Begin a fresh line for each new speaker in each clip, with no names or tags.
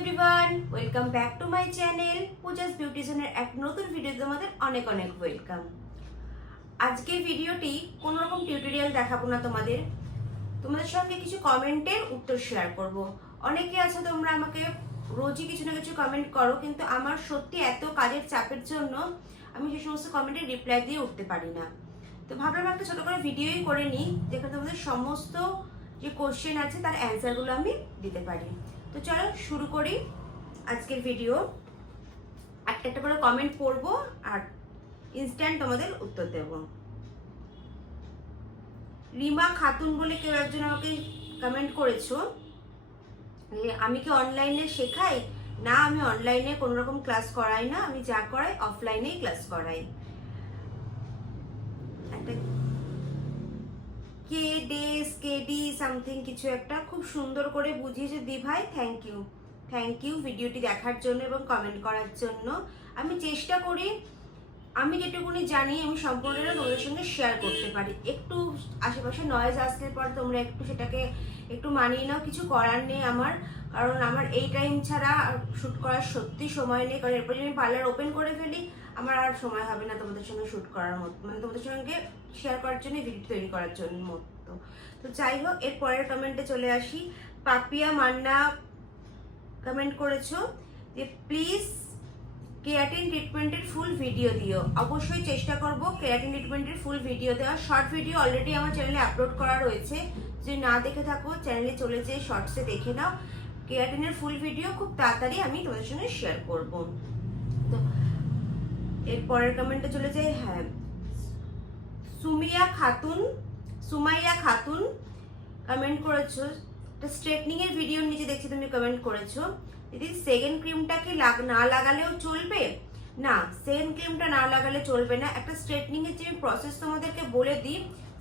Everyone welcome back to my channel Pooja's beauty জোনের এক নতুন ভিডিও তোমাদের অনেক অনেক ওয়েলকাম আজকে ভিডিওটি কোনো রকম টিউটোরিয়াল দেখাবো না তোমাদের। তোমাদের সঙ্গে কিছু কমেন্টের উত্তর শেয়ার করব। অনেকে আছে তোমরা আমাকে রোজই কিছু না কিছু কমেন্ট করো, কিন্তু আমার সত্যি এত কাজের চাপের জন্য আমি সেই সমস্ত কমেন্টের রিপ্লাই দিয়ে উঠতে পারি না। তো ভাবলাম একটা ছোট করে ভিডিওই করে নিই, যেখানে তোমাদের সমস্ত যে কোশ্চেন আছে, তার অ্যান্সারগুলো আমি দিতে পারি। তো চলো শুরু করি আজকের ভিডিও একটা একটা করে কমেন্ট পড়ব আর ইনস্ট্যান্ট তোমাদের উত্তর দেব। রিমা খাতুন বলে কেউ একজন আমাকে কমেন্ট করেছ আমি কি অনলাইনে শেখাই? না, আমি অনলাইনে কোনো রকম ক্লাস করাই না, আমি যা করাই অফলাইনেই ক্লাস করাই। কে ডেস কে ডি সামথিং কিছু একটা খুব সুন্দর করে বুঝিয়েছে দি ভাই থ্যাংক ইউ থ্যাংক ইউ ভিডিওটি দেখার জন্য এবং কমেন্ট করার জন্য। আমি চেষ্টা করি, আমি যেটুকুনি জানি আমি সম্পূর্ণটা তোমাদের সঙ্গে শেয়ার করতে পারি। একটু আশেপাশে নয়েজ আসলে পর তোমরা একটু সেটাকে একটু মানিয়ে নাও, কিছু করার নেই আমার। কারণ আমার এই টাইম ছাড়া শ্যুট করার সত্যি সময় নেই। কারণ এরপর যদি আমি পার্লার ওপেন করে ফেলি, আমার আর সময় হবে না তোমাদের সঙ্গে শ্যুট করার মতো মানে তোমাদের সঙ্গে শেয়ার করার জন্য ভিডিও তৈরি করার জন্য মতো। তো যাই হোক, এর পরের কমেন্টে চলে আসি। পাপিয়া মান্না কমেন্ট করেছ যে প্লিজ কেরাটিন ট্রিটমেন্টের ফুল ভিডিও দিও। অবশ্যই চেষ্টা করব কেরাটিন ট্রিটমেন্টের ফুল ভিডিও দেওয়া শর্ট ভিডিও অলরেডি আমার চ্যানেলে আপলোড করা রয়েছে। যদি না দেখে থাকো চ্যানেলে চলে যেয়ে শর্টসে দেখে নাও। কেরাটিনের ফুল ভিডিও খুব তাড়াতাড়ি আমি তোমাদের সঙ্গে শেয়ার করব। তো, এর পরের কমেন্টে চলে যাই। হ্যাঁ সুমিয়া খাতুন, সুমাইয়া খাতুন কমেন্ট করেছ। একটা স্ট্রেটনিং এর ভিডিওর নিচে দেখছি, তুমি কমেন্ট করেছ। দিদি সেকেন্ড ক্রিমটা কি না লাগালেও চলবে? না সেকেন্ড ক্রিমটা না লাগালে চলবে না। একটা স্ট্রেটনিং এর যে প্রসেস তোমাদেরকে বলে দিই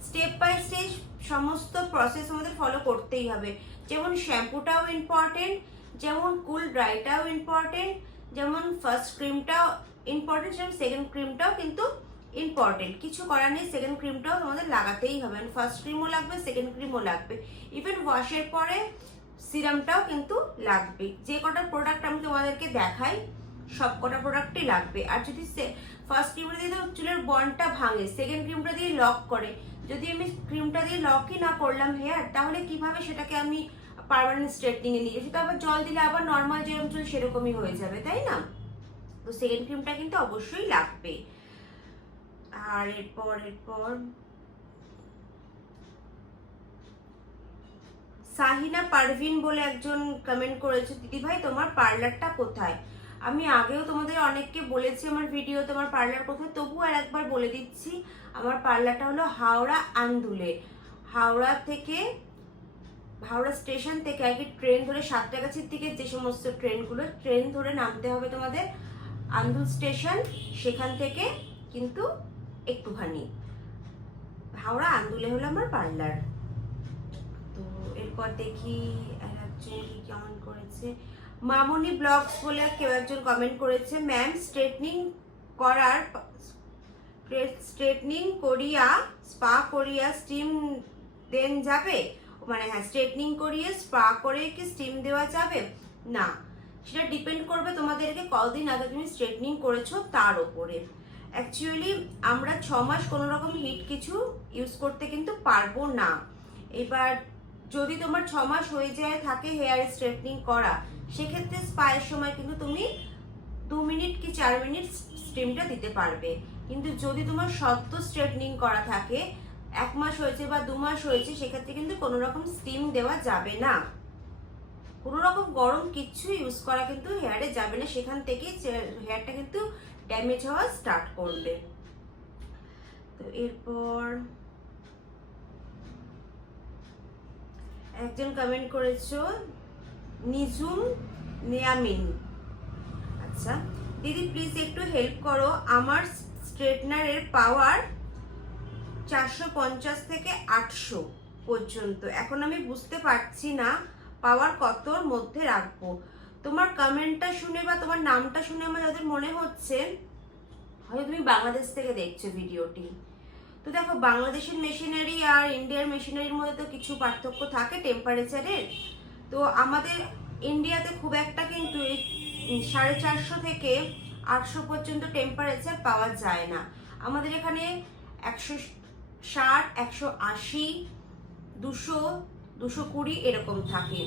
স্টেপ বাই স্টেপ সমস্ত প্রসেস আমাদের ফলো করতেই হবে। যেমন শ্যাম্পুটাও ইম্পর্টেন্ট যেমন কুল ড্রাইটাও ইম্পর্টেন্ট যেমন ফার্স্ট ক্রিমটাও ইম্পর্টেন্ট সেরকম সেকেন্ড ক্রিমটাও কিন্তু ইম্পর্টেন্ট কিছু করার নেই সেকেন্ড ক্রিমটাও তোমাদের লাগাতেই হবে। ফার্স্ট ক্রিমও লাগবে সেকেন্ড ক্রিমও লাগবে। ইভেন ওয়াশের পরে সিরামটাও কিন্তু লাগবে। যে কটা প্রোডাক্ট আমি তোমাদেরকে দেখাই, সব কটা প্রোডাক্টই লাগবে। আর যদি ফার্স্ট ক্রিমটা দিয়ে চুলের বনটা ভাঙে সেকেন্ড ক্রিমটা দিয়ে লক করে, যদি আমি ক্রিমটা দিয়ে লকই না করলাম হেয়ার তাহলে কীভাবে সেটাকে আমি পারমানেন্ট স্ট্রেটনিং এ নিয়ে সেটা আবার জল দিলে আবার নর্মাল যেরকম চুল সেরকমই হয়ে যাবে, তাই না? তো সেকেন্ড ক্রিমটা কিন্তু অবশ্যই লাগবে। আর এরপর এরপর সাহিনা পারভিন বলে একজন কমেন্ট করেছে দিদি ভাই তোমার পার্লারটা কোথায়? আমি আগেও তোমাদের অনেককে বলেছি আমার ভিডিও তোমার পার্লার কোথায়? তবু আর একবার বলে দিচ্ছি, আমার পার্লারটা হলো হাওড়া আন্দুলে। হাওড়া থেকে, হাওড়া স্টেশন থেকে আর কি ট্রেন ধরে সাতটাগাছির দিকে যে সমস্ত ট্রেনগুলো ট্রেন ধরে নামতে হবে তোমাদের আন্দুল স্টেশন সেখান থেকে কিন্তু একটুখানি। হাওড়া আন্দুলে হলো আমার পার্লার তো এরপর দেখি আর একজন কেমন করেছে। মামনি ব্লগস বলে কেউ একজন কমেন্ট করেছে ম্যাম স্ট্রেটনিং করার স্ট্রেটনিং করিয়া স্পা করিয়া স্টিম দেন যাবে? মানে হ্যাঁ স্ট্রেটনিং করিয়ে স্পা করে কি স্টিম দেওয়া যাবে? না, সেটা ডিপেন্ড করবে তোমাদেরকে কতদিন আগে তুমি স্ট্রেটনিং করেছ তার ওপরে। অ্যাকচুয়ালি আমরা ছ মাস কোনো রকম হিট কিছু ইউজ করতে কিন্তু পারব না। এবার যদি তোমার ছ মাস হয়ে যায়, থাকে হেয়ার স্ট্রেটনিং করা, সেক্ষেত্রে স্পায়ের সময় কিন্তু তুমি দু মিনিট কি চার মিনিট স্টিমটা দিতে পারবে। কিন্তু যদি তোমার সত্য স্ট্রেটনিং করা থাকে, এক মাস হয়েছে বা দু মাস হয়েছে, সেক্ষেত্রে কিন্তু কোনো রকম স্টিম দেওয়া যাবে না। কোনো রকম গরম কিচ্ছু ইউজ করা কিন্তু হেয়ারে যাবে না। সেখান থেকে হেয়ারটা কিন্তু ড্যামেজ হওয়া স্টার্ট করবে। তো এরপর একজন কমেন্ট করেছ নিজুম নিয়ামিন। আচ্ছা দিদি প্লিজ একটু হেল্প করো। আমার স্ট্রেটনারের পাওয়ার চারশো পঞ্চাশ থেকে আটশো পর্যন্ত। এখন আমি বুঝতে পারছি না পাওয়ার কতর মধ্যে রাখব। তোমার কমেন্টটা শুনে বা তোমার নামটা শুনে আমার যাদের মনে হচ্ছে, হয়তো তুমি বাংলাদেশ থেকে দেখছ ভিডিওটি তো দেখো, বাংলাদেশের মেশিনারি আর ইন্ডিয়ার মেশিনারির মধ্যে তো কিছু পার্থক্য থাকে টেম্পারেচারের তো আমাদের ইন্ডিয়াতে খুব একটা কিন্তু এই সাড়ে চারশো থেকে আটশো পর্যন্ত টেম্পারেচার পাওয়া যায় না। আমাদের এখানে একশো ষাট, একশো আশি, দুশো দুশো কুড়ি এরকম থাকে।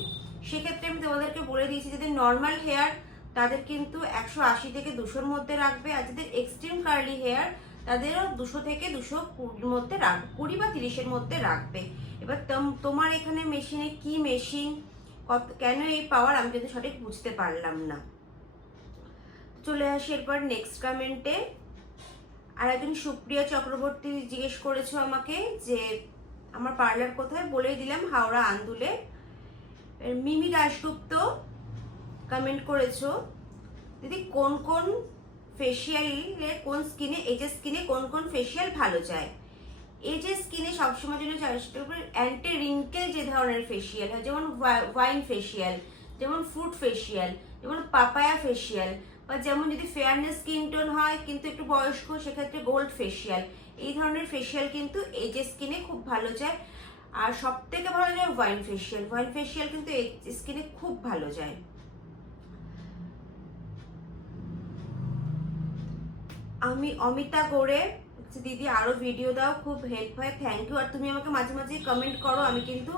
সেক্ষেত্রে আমি তোমাদেরকে বলে দিয়েছি যাদের নর্মাল হেয়ার তাদের কিন্তু একশো আশি থেকে দুশোর মধ্যে রাখবে। আর যাদের এক্সট্রিম কার্লি হেয়ার তাদেরও দুশো থেকে দুশো মধ্যে রাখবে কুড়ি বা তিরিশের মধ্যে রাখবে। এবার তোম- তোমার এখানে মেশিনে কি মেশিন কত, কেন এই পাওয়ার আমি কিন্তু সঠিক বুঝতে পারলাম না। চলে আসি এরপর নেক্সট কমেন্টে আর একজন সুপ্রিয়া চক্রবর্তী জিজ্ঞেস করেছ আমাকে যে, আমার পার্লার কোথায়? বলেই দিলাম হাওড়া আন্দুলে। মিমি দাশগুপ্ত কমেন্ট করেছ। দিদি, কোন কোন ফেসিয়ালে কোন স্কিনে এজের স্কিনে কোন কোন ফেসিয়াল ভালো যায়? এজের স্কিনে সবসময় জন্য অ্যান্টি রিঙ্কেল যে ধরনের ফেসিয়াল হয়, যেমন ওয়াইন ফেসিয়াল যেমন ফ্রুট ফেসিয়াল যেমন পাপায়া ফেসিয়াল বা যেমন যদি ফেয়ারনেস স্কিন টোন হয়, কিন্তু একটু বয়স্ক, সেক্ষেত্রে গোল্ড ফেসিয়াল এই ধরনের ফেসিয়াল কিন্তু এজের স্কিনে খুব ভালো যায়। আর সব থেকে ভালো যায় ওয়াইন ফেসিয়াল ওয়াইন ফেসিয়াল কিন্তু স্কিনে খুব ভালো যায়। আমি অমিতা বলছি, দিদি আরও ভিডিও দাও খুব হেল্প হয় থ্যাংক ইউ আর তুমি আমাকে মাঝে মাঝে কমেন্ট করো আমি কিন্তু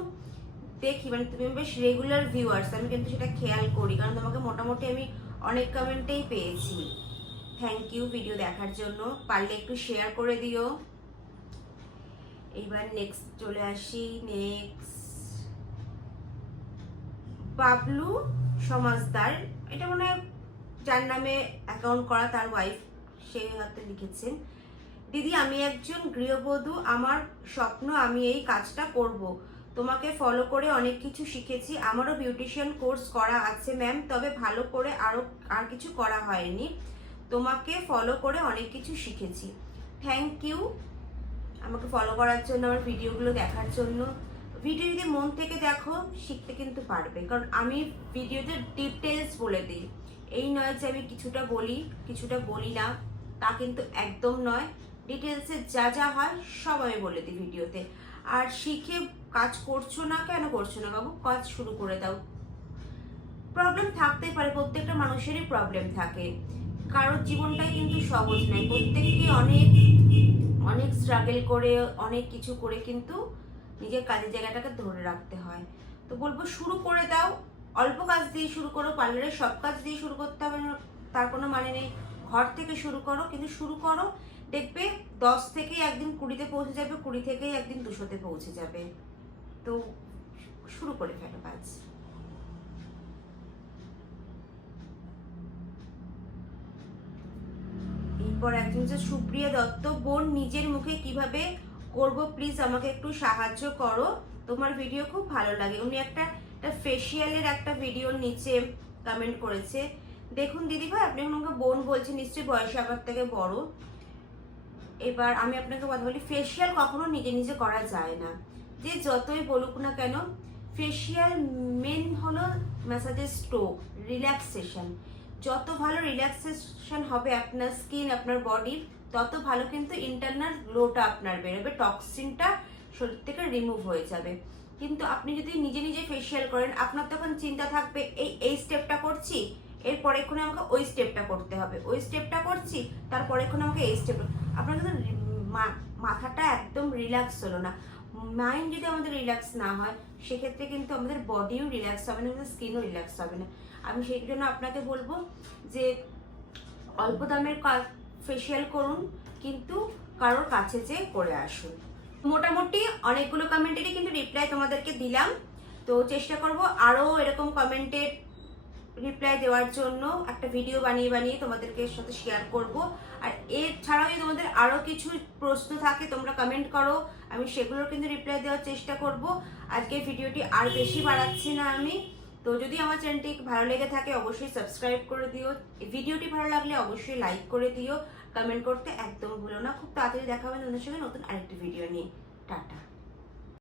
দেখি মানে তুমি বেশ রেগুলার ভিউয়ার্স আমি কিন্তু সেটা খেয়াল করি কারণ তোমাকে মোটামুটি আমি অনেক কমেন্টেই পেয়েছি। থ্যাংক ইউ ভিডিও দেখার জন্য। পারলে একটু শেয়ার করে দিও। এইবার নেক্সট চলে আসি নেক্সট বাবলু সমাজদার এটা মনে হয় যার নামে অ্যাকাউন্ট করা তার ওয়াইফ সেই হাতে লিখেছেন দিদি, আমি একজন গৃহবধূ, আমার স্বপ্ন আমি এই কাজটা করব। তোমাকে ফলো করে অনেক কিছু শিখেছি, আমারও বিউটিশিয়ান কোর্স করা আছে ম্যাম তবে ভালো করে আরও আর কিছু করা হয়নি। তোমাকে ফলো করে অনেক কিছু শিখেছি। থ্যাংক ইউ আমাকে ফলো করার জন্য, আমার ভিডিওগুলো দেখার জন্য। ভিডিও যদি মন থেকে দেখো, শিখতে কিন্তু পারবে। কারণ আমি ভিডিওতে ডিটেলস বলে দিই। এই নয় যে আমি কিছুটা বলি কিছুটা বলি না। তা কিন্তু একদম নয়। ডিটেলসে যা যা হয় সব আমি বলে দিই ভিডিওতে। আর শিখে কাজ করছ না কেন করছ না বাবু? কাজ শুরু করে দাও। প্রবলেম থাকতেই পারে, প্রত্যেকটা মানুষেরই প্রবলেম থাকে। কারোর জীবনটাই কিন্তু সহজ নয়। প্রত্যেককে অনেক অনেক স্ট্রাগল করে, অনেক কিছু করে কিন্তু নিজের কাজের জায়গাটাকে ধরে রাখতে হয়। তো বলব, শুরু করে দাও। অল্প কাজ দিয়ে শুরু করো পার্লারের সব কাজ দিয়ে শুরু করতে হবে, তার কোনো মানে নেই। ঘর থেকে শুরু করো, কিন্তু শুরু করো, দেখবে দশ থেকেই একদিন কুড়িতে পৌঁছে যাবে, কুড়ি থেকেই একদিন দুশোতে পৌঁছে যাবে। তো শুরু করে ফেলো কাজ এরপর একজন যে সুপ্রিয়া দত্ত, বোন নিজের মুখে কীভাবে করব প্লিজ আমাকে একটু সাহায্য করো। তোমার ভিডিও খুব ভালো লাগে। উনি একটা ফেসিয়ালের একটা ভিডিওর নিচে কমেন্ট করেছে। দেখুন দিদি ভাই, আপনি এখন আমাকে বোন বলছেন, নিশ্চয়ই বয়সে আমার থেকে বড়। এবার আমি আপনাকে কথা বলি ফেসিয়াল কখনো নিজে নিজে করা যায় না। যে যতই বলুক না কেন ফেসিয়াল মেন হলো ম্যাসাজের স্ট্রোক রিল্যাক্সেশন যত ভালো রিল্যাক্সেশন হবে আপনার স্কিন আপনার বডির তত ভালো কিন্তু ইন্টারনাল গ্লোটা আপনার বেরোবে টক্সিনটা শরীর থেকে রিমুভ হয়ে যাবে। কিন্তু আপনি যদি নিজে নিজে ফেসিয়াল করেন, আপনার তখন চিন্তা থাকবে, এই এই স্টেপটা করছি এরপরে এক্ষুনি আমাকে ওই স্টেপটা করতে হবে। ওই স্টেপটা করছি তারপরে এক্ষুনি আমাকে এই স্টেপ আপনার কিন্তু মাথাটা একদম রিল্যাক্স হলো না। মাইন্ড যদি আমাদের রিল্যাক্স না হয়, সেক্ষেত্রে কিন্তু আমাদের বডিও রিল্যাক্স হবে না, আমাদের স্কিনও রিল্যাক্স হবে না। আমি সেই জন্য আপনাকে বলব যে, অল্প দামের ফেসিয়াল করুন, কিন্তু কারোর কাছে যে করে আসুন। মোটামুটি অনেকগুলো কমেন্টেরই কিন্তু রিপ্লাই তোমাদেরকে দিলাম। তো চেষ্টা করব আরও এরকম কমেন্টের রিপ্লাই দেওয়ার জন্য একটা ভিডিও বানিয়ে বানিয়ে তোমাদেরকে সাথে শেয়ার করব। আর এছাড়াও যদি তোমাদের আরও কিছু প্রশ্ন থাকে, তোমরা কমেন্ট করো। আমি সেগুলোর কিন্তু রিপ্লাই দেওয়ার চেষ্টা করব। আজকে ভিডিওটি আর বেশি বাড়াচ্ছি না আমি। তো যদি আমার চ্যানেলটি ভালো লেগে থাকে, অবশ্যই সাবস্ক্রাইব করে দিও। ভিডিওটি ভালো লাগলে অবশ্যই লাইক করে দিও। কমেন্ট করতে একদম ভুলো না। খুব তাড়াতাড়ি দেখা হবে তোমাদের সঙ্গে নতুন আরেকটি ভিডিও নিয়ে। টাটা।